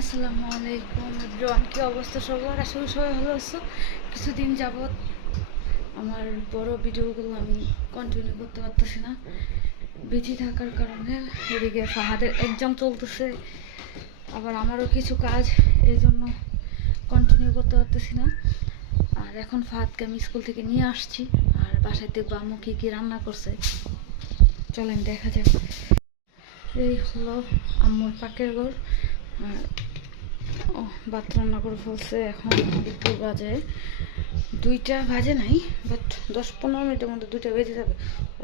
আসসালামু আলাইকুম এভরিওয়ান, কি অবস্থা সবার? আসলে সবাই ভালো আছো। কিছুদিন যাবৎ আমার বড় ভিডিওগুলো আমি কন্টিনিউ করতে পারতেছি না, বিজি থাকার কারণে। এদিকে ফাহাদের এক্সাম চলতেছে, আবার আমারও কিছু কাজ, এই জন্য কন্টিনিউ করতে পারতেছি না। আর এখন ফাহাদকে আমি স্কুল থেকে নিয়ে আসছি, আর বাসায় দেখবো আম্মু কী কী রান্না করছে। চলেন দেখা যাক। এই হলো আম্মুর পাকের ঘর। আর ভাত রান্না করে ফেলছে। এখন দুপুর বাজে 2টা বাজে নাই, বাট 10-15 মিনিটের মধ্যে 2টা বেজে যাবে।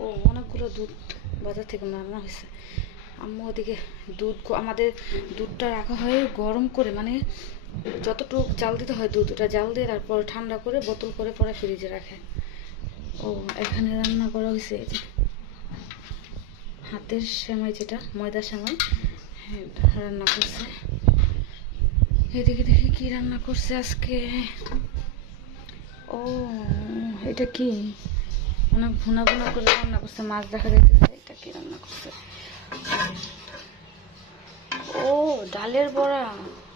ও অনেকগুলো দুধ বাজার থেকে রান্না হয়েছে। আম্মু ওদিকে দুধ, আমাদের দুধটা রাখা হয় গরম করে, মানে যতটুকু জাল দিতে হয় দুধ, ওটা জাল দিয়ে তারপর ঠান্ডা করে বোতল করে পরে ফ্রিজে রাখে। ও এখানে রান্না করা হয়েছে এই যে হাতের সেমাই, যেটা ময়দা সেমাই, হ্যাঁ রান্না করছে। এদিকে দেখি কি রান্না করছে আজকে। ও এটা কি অনেক ভুনা ভুনা করে রান্না করছে, মাছ দেখা যাইতেছে। এটা কি রান্না করছে? ও ডালের বড়া।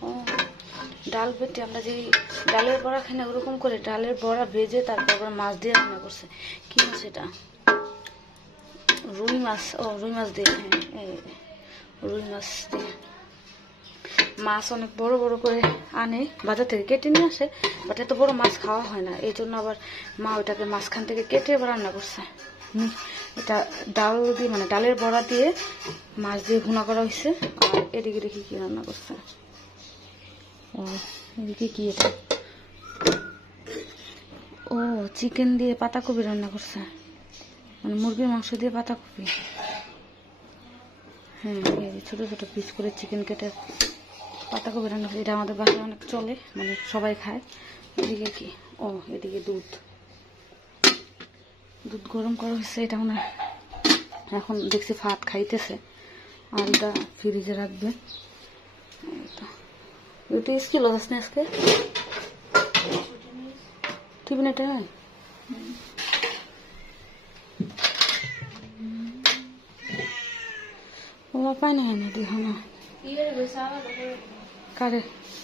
ও ডাল বেটে আমরা যে ডালের বড়া খাই না, ওরকম করে ডালের বড়া ভেজে তারপর মাছ দিয়ে রান্না করছে। কি মাছ এটা? রুই মাছ। ও রুই মাছ দিয়ে, হ্যাঁ রুই মাছ দিয়ে। মাছ অনেক বড় বড় করে আনে বাজার থেকে, কেটে নিয়ে আসে, বাট এত বড় মাছ খাওয়া হয় না, এই জন্য আবার মা ওটাকে মাঝখান থেকে কেটে এবার রান্না করছে। এটা ডাল দিয়ে, মানে ডালের বড়া দিয়ে মাছ দিয়ে ভুনা করা হয়েছে। আর এদিকে দেখি কি রান্না করছে। ও এদিকে কি এটা? ও চিকেন দিয়ে পাতাকপি রান্না করছে, মানে মুরগির মাংস দিয়ে পাতাকপি। হ্যাঁ ছোট ছোট পিস করে চিকেন কেটে পাতাকপি রান্না করছে। এটা আমাদের বাসায় অনেক চলে, মানে সবাই খায়। এদিকে কি? ও এদিকে দুধ গরম করা হয়েছে। এটা মানে এখন দেখছি ভাত খাইতেছে, আর এটা ফ্রিজে রাখবে। এটা স্কিল আছে না আজকে টিফিন, এটা নয় পাই না, হয় না দেখো না কারে